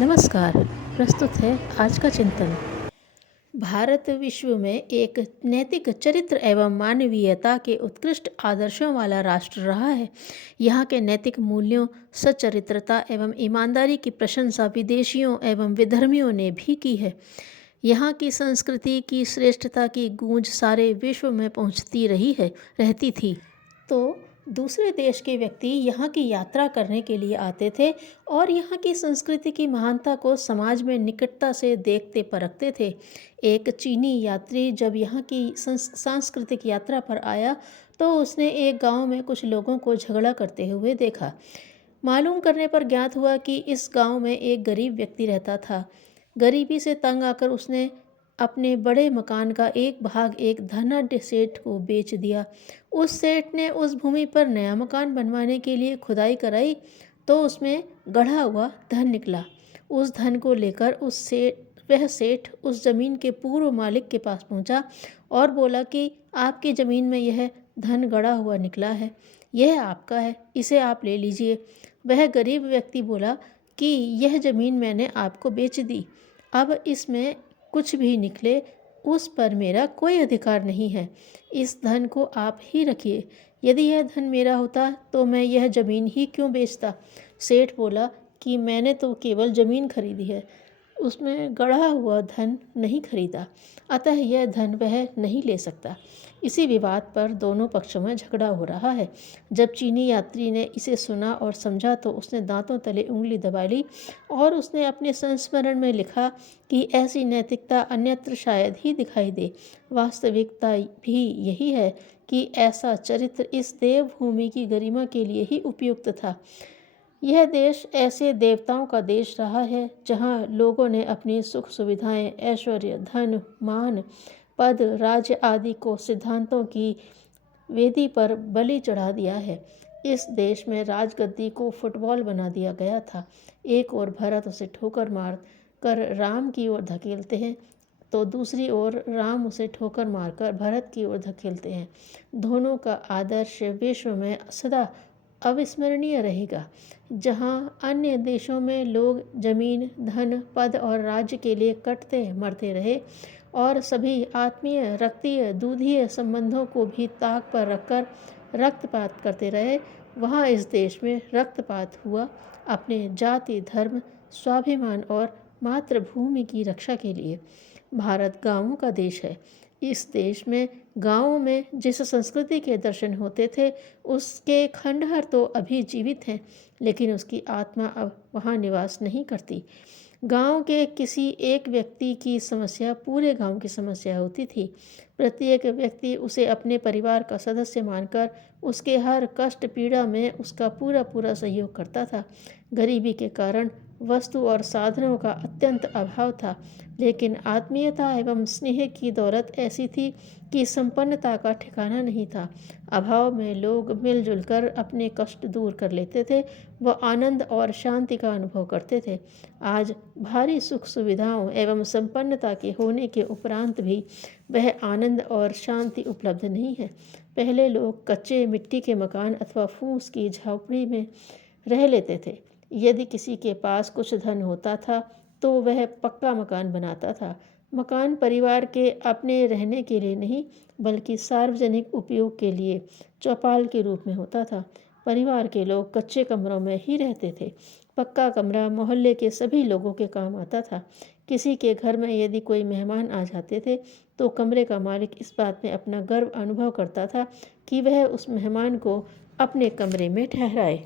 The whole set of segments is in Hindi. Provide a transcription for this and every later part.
नमस्कार। प्रस्तुत है आज का चिंतन। भारत विश्व में एक नैतिक चरित्र एवं मानवीयता के उत्कृष्ट आदर्शों वाला राष्ट्र रहा है। यहाँ के नैतिक मूल्यों, सच्चरित्रता एवं ईमानदारी की प्रशंसा विदेशियों एवं विधर्मियों ने भी की है। यहाँ की संस्कृति की श्रेष्ठता की गूंज सारे विश्व में पहुँचती रहती थी। तो दूसरे देश के व्यक्ति यहाँ की यात्रा करने के लिए आते थे और यहाँ की संस्कृति की महानता को समाज में निकटता से देखते परखते थे। एक चीनी यात्री जब यहाँ की सांस्कृतिक यात्रा पर आया तो उसने एक गांव में कुछ लोगों को झगड़ा करते हुए देखा। मालूम करने पर ज्ञात हुआ कि इस गांव में एक गरीब व्यक्ति रहता था। गरीबी से तंग आकर उसने अपने बड़े मकान का एक भाग एक धनाढ्य सेठ को बेच दिया। उस सेठ ने उस भूमि पर नया मकान बनवाने के लिए खुदाई कराई तो उसमें गढ़ा हुआ धन निकला। उस धन को लेकर वह सेठ उस जमीन के पूर्व मालिक के पास पहुंचा और बोला कि आपकी ज़मीन में यह धन गड़ा हुआ निकला है, यह आपका है, इसे आप ले लीजिए। वह गरीब व्यक्ति बोला कि यह ज़मीन मैंने आपको बेच दी, अब इसमें कुछ भी निकले उस पर मेरा कोई अधिकार नहीं है। इस धन को आप ही रखिए। यदि यह धन मेरा होता तो मैं यह ज़मीन ही क्यों बेचता। सेठ बोला कि मैंने तो केवल ज़मीन खरीदी है, उसमें गढ़ा हुआ धन नहीं खरीदा, अतः यह धन वह नहीं ले सकता। इसी विवाद पर दोनों पक्षों में झगड़ा हो रहा है। जब चीनी यात्री ने इसे सुना और समझा तो उसने दांतों तले उंगली दबा ली और उसने अपने संस्मरण में लिखा कि ऐसी नैतिकता अन्यत्र शायद ही दिखाई दे। वास्तविकता भी यही है कि ऐसा चरित्र इस देवभूमि की गरिमा के लिए ही उपयुक्त था। यह देश ऐसे देवताओं का देश रहा है जहाँ लोगों ने अपनी सुख सुविधाएं, ऐश्वर्य, धन, मान, पद, राज्य आदि को सिद्धांतों की वेदी पर बलि चढ़ा दिया है। इस देश में राजगद्दी को फुटबॉल बना दिया गया था। एक ओर भरत उसे ठोकर मार कर राम की ओर धकेलते हैं तो दूसरी ओर राम उसे ठोकर मारकर भरत की ओर धकेलते हैं। दोनों का आदर्श विश्व में सदा अविस्मरणीय रहेगा। जहाँ अन्य देशों में लोग जमीन, धन, पद और राज्य के लिए कटते मरते रहे और सभी आत्मीय, रक्तीय, दूधीय संबंधों को भी ताक पर रखकर रक्तपात करते रहे, वहाँ इस देश में रक्तपात हुआ अपने जाति, धर्म, स्वाभिमान और मातृभूमि की रक्षा के लिए। भारत गांवों का देश है। इस देश में गांवों में जिस संस्कृति के दर्शन होते थे उसके खंडहर तो अभी जीवित हैं, लेकिन उसकी आत्मा अब वहाँ निवास नहीं करती। गांव के किसी एक व्यक्ति की समस्या पूरे गांव की समस्या होती थी। प्रत्येक व्यक्ति उसे अपने परिवार का सदस्य मानकर उसके हर कष्ट पीड़ा में उसका पूरा पूरा सहयोग करता था। गरीबी के कारण वस्तु और साधनों का अत्यंत अभाव था, लेकिन आत्मीयता एवं स्नेह की दौलत ऐसी थी कि संपन्नता का ठिकाना नहीं था। अभाव में लोग मिलजुल कर अपने कष्ट दूर कर लेते थे, वह आनंद और शांति का अनुभव करते थे। आज भारी सुख सुविधाओं एवं संपन्नता के होने के उपरांत भी वह आनंद और शांति उपलब्ध नहीं है। पहले लोग कच्चे मिट्टी के मकान अथवा फूस की झोपड़ी में रह लेते थे। यदि किसी के पास कुछ धन होता था तो वह पक्का मकान बनाता था। मकान परिवार के अपने रहने के लिए नहीं बल्कि सार्वजनिक उपयोग के लिए चौपाल के रूप में होता था। परिवार के लोग कच्चे कमरों में ही रहते थे। पक्का कमरा मोहल्ले के सभी लोगों के काम आता था। किसी के घर में यदि कोई मेहमान आ जाते थे तो कमरे का मालिक इस बात में अपना गर्व अनुभव करता था कि वह उस मेहमान को अपने कमरे में ठहराए।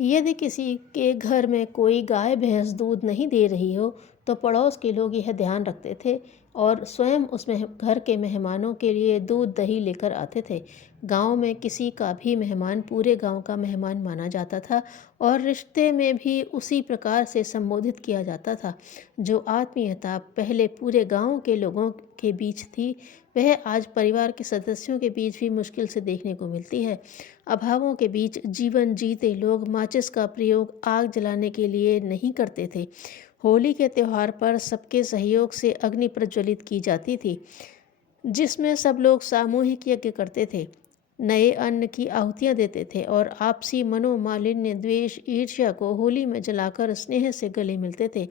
यदि किसी के घर में कोई गाय भैंस दूध नहीं दे रही हो तो पड़ोस के लोग यह ध्यान रखते थे और स्वयं उसमें घर के मेहमानों के लिए दूध दही लेकर आते थे। गांव में किसी का भी मेहमान पूरे गांव का मेहमान माना जाता था और रिश्ते में भी उसी प्रकार से संबोधित किया जाता था। जो आत्मीयता पहले पूरे गांव के लोगों के बीच थी वह आज परिवार के सदस्यों के बीच भी मुश्किल से देखने को मिलती है। अभावों के बीच जीवन जीते लोग माचिस का प्रयोग आग जलाने के लिए नहीं करते थे। होली के त्यौहार पर सबके सहयोग से अग्नि प्रज्वलित की जाती थी जिसमें सब लोग सामूहिक यज्ञ करते थे। नए अन्न की आहुतियाँ देते थे और आपसी मनोमालिन्य, द्वेष, ईर्ष्या को होली में जलाकर स्नेह से गले मिलते थे।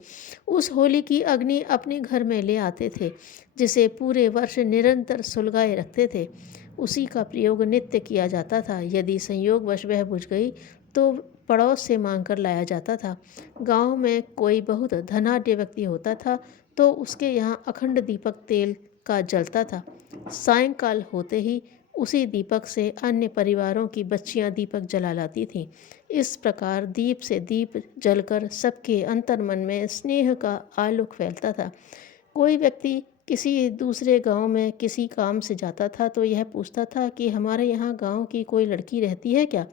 उस होली की अग्नि अपने घर में ले आते थे, जिसे पूरे वर्ष निरंतर सुलगाए रखते थे। उसी का प्रयोग नित्य किया जाता था। यदि संयोगवश वह बुझ गई तो पड़ोस से मांग कर लाया जाता था। गांव में कोई बहुत धनाढ्य व्यक्ति होता था तो उसके यहाँ अखंड दीपक तेल का जलता था। सायंकाल होते ही उसी दीपक से अन्य परिवारों की बच्चियां दीपक जला लाती थीं। इस प्रकार दीप से दीप जलकर सबके अंतर्मन में स्नेह का आलोक फैलता था। कोई व्यक्ति किसी दूसरे गांव में किसी काम से जाता था तो यह पूछता था कि हमारे यहाँ गांव की कोई लड़की रहती है क्या?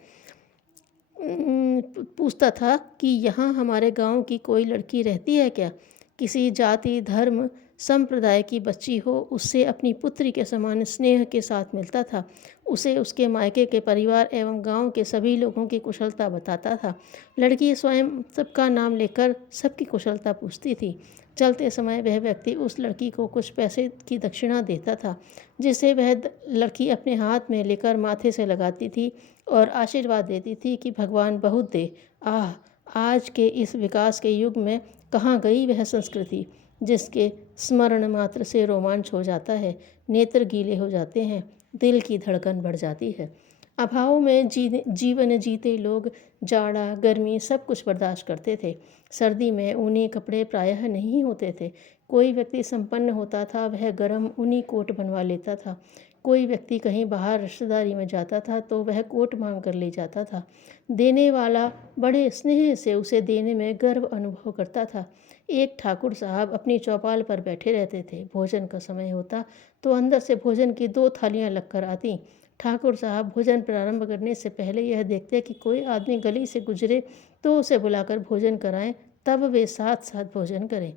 पूछता था कि यहाँ हमारे गांव की कोई लड़की रहती है क्या? किसी जाति, धर्म, संप्रदाय की बच्ची हो, उससे अपनी पुत्री के समान स्नेह के साथ मिलता था। उसे उसके मायके के परिवार एवं गांव के सभी लोगों की कुशलता बताता था। लड़की स्वयं सबका नाम लेकर सबकी कुशलता पूछती थी। चलते समय वह व्यक्ति उस लड़की को कुछ पैसे की दक्षिणा देता था, जिसे वह लड़की अपने हाथ में लेकर माथे से लगाती थी और आशीर्वाद देती थी कि भगवान बहुत दे। आह, आज के इस विकास के युग में कहाँ गई वह संस्कृति, जिसके स्मरण मात्र से रोमांच हो जाता है, नेत्र गीले हो जाते हैं, दिल की धड़कन बढ़ जाती है। अभाव में जीवन जीते लोग जाड़ा, गर्मी सब कुछ बर्दाश्त करते थे। सर्दी में ऊनी कपड़े प्रायः नहीं होते थे। कोई व्यक्ति संपन्न होता था, वह गर्म ऊनी कोट बनवा लेता था। कोई व्यक्ति कहीं बाहर रिश्तेदारी में जाता था तो वह कोट मांग कर ले जाता था। देने वाला बड़े स्नेह से उसे देने में गर्व अनुभव करता था। एक ठाकुर साहब अपनी चौपाल पर बैठे रहते थे। भोजन का समय होता तो अंदर से भोजन की 2 थालियां लगकर आती। ठाकुर साहब भोजन प्रारंभ करने से पहले यह देखते कि कोई आदमी गली से गुजरे तो उसे बुलाकर भोजन कराएं, तब वे साथ साथ भोजन करें।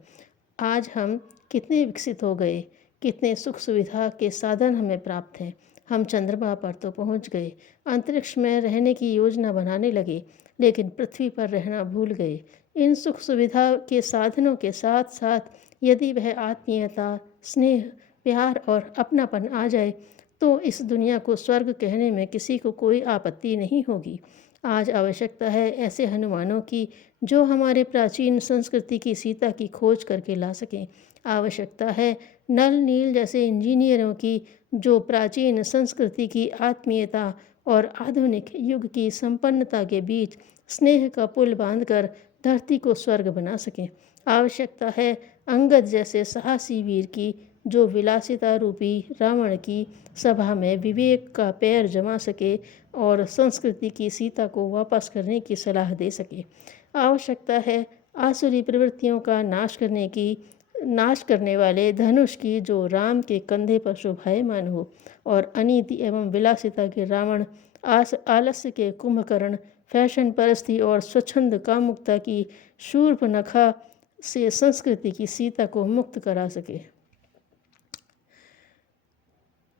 आज हम कितने विकसित हो गए, कितने सुख सुविधा के साधन हमें प्राप्त हैं। हम चंद्रमा पर तो पहुंच गए, अंतरिक्ष में रहने की योजना बनाने लगे, लेकिन पृथ्वी पर रहना भूल गए। इन सुख सुविधा के साधनों के साथ साथ यदि वह आत्मीयता, स्नेह, प्यार और अपनापन आ जाए तो इस दुनिया को स्वर्ग कहने में किसी को कोई आपत्ति नहीं होगी। आज आवश्यकता है ऐसे हनुमानों की जो हमारे प्राचीन संस्कृति की सीता की खोज करके ला सकें। आवश्यकता है नल नील जैसे इंजीनियरों की जो प्राचीन संस्कृति की आत्मीयता और आधुनिक युग की संपन्नता के बीच स्नेह का पुल बांधकर धरती को स्वर्ग बना सकें। आवश्यकता है अंगद जैसे साहसी वीर की जो विलासिता रूपी रावण की सभा में विवेक का पैर जमा सके और संस्कृति की सीता को वापस करने की सलाह दे सके। आवश्यकता है आसुरी प्रवृत्तियों का नाश करने वाले धनुष की जो राम के कंधे पर शोभायमान हो और अनीति एवं विलासिता के रावण, आलस्य के कुंभकर्ण, फैशन परस्ती और स्वच्छंद कामुकता की शूर्पणखा से संस्कृति की सीता को मुक्त करा सके।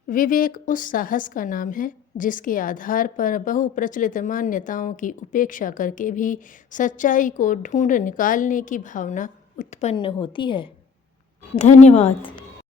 विवेक उस साहस का नाम है जिसके आधार पर बहुप्रचलित मान्यताओं की उपेक्षा करके भी सच्चाई को ढूंढ निकालने की भावना उत्पन्न होती है। धन्यवाद।